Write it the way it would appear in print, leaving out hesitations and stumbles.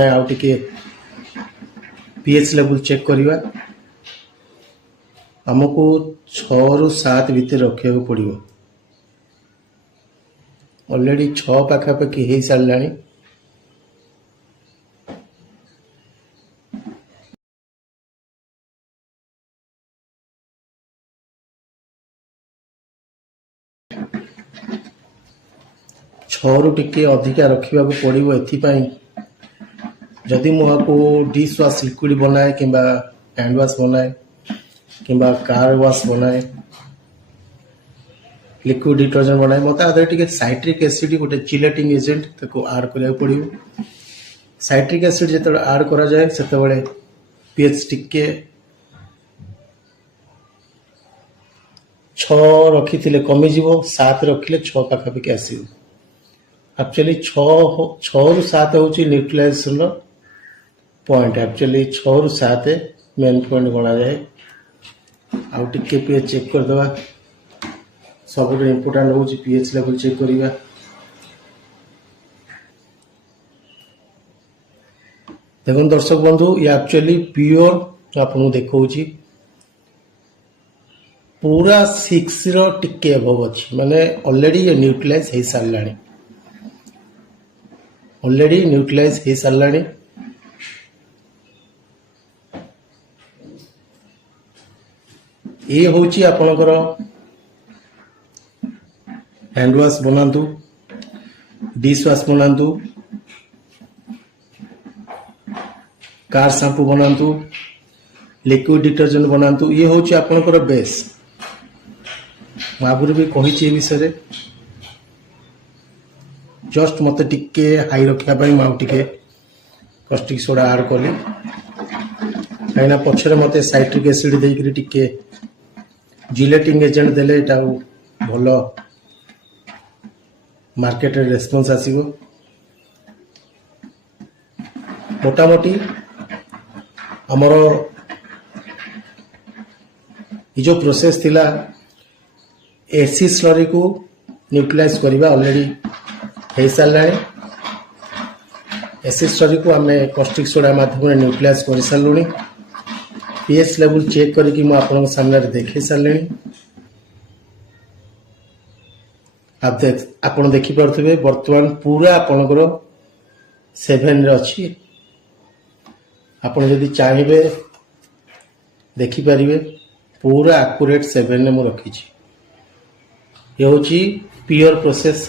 आउ टिके pH level check करवा आमको 6 ରୁ 7 भितर रखा पड़ो। ऑलरेडी 6 पाखापाखि हो सारा। छू टिके अधिका रखा पड़ो एपाई जदि मुझको डिश वाश लिक्विड बनाए कि हैंड वाश बनाए कि कार वाश बनाए लिक्विड डिटर्जेंट बनाए मत आदि साइट्रिक एसिड गोटे चिलेटिंग एजेंट आड करा पड़ो। साइट्रिक एसिड जो आड करा जाए से पीएच टिके 6 रखी कमिज 7 रखिले 6 पाखापाखि आसो। एक्चुअली 6 ରୁ 7 हूँ न्यूट्रलाइजेशन पॉइंट। एक्चुअली 6 ରୁ 7 मेन पॉइंट गणा जाए। आउ टिके पीएच चेक करदे। सब इम्पोर्टाट हूँ पीएच लेवल चेक करवा। देखो दर्शक बंधु ये एक्चुअली प्योर आपको देखा पूरा 6 रो टिके अबव अच्छी माने ऑलरेडी ये न्यूट्रलाइज हो सारा। ऑलरेडी न्यूट्रलाइज हो सारा। ये हूँ आपणकर हैंड वाश बनातु डिश वाश बनातु कार शैम्पू बनातु लिक्विड डिटर्जेंट बनातु। ये हूँ आपणकर बेस। आगुरी भी कही विषय जस्ट मत टिके हाई रखापी मुझे कस्टिक सोडा आड कली कहीं पछरे मत साइट्रिक एसिड देकर टिके जिलेटिंग एजेंट देले भल मार्केट रेस्पॉन्स आसीबो। मोटामोटी आमर ये जो प्रोसेस थिला एसिड स्लरी को न्यूट्रलाइज करवा ऑलरेडी हो सारा। एसिड स्लरी को आम कस्टिक सोडा माध्यम न्यूट्रलाइज कर सारूँ। पीएच लेवल चेक करके मुझे सामने देखे सारे। आप देखिपे बर्तमान पूरा आपणकर 7 अच्छी। आप चाहिए देखिपारे पूरा एक्यूरेट 7 में रखी। ये हूँ प्योर प्रोसेस।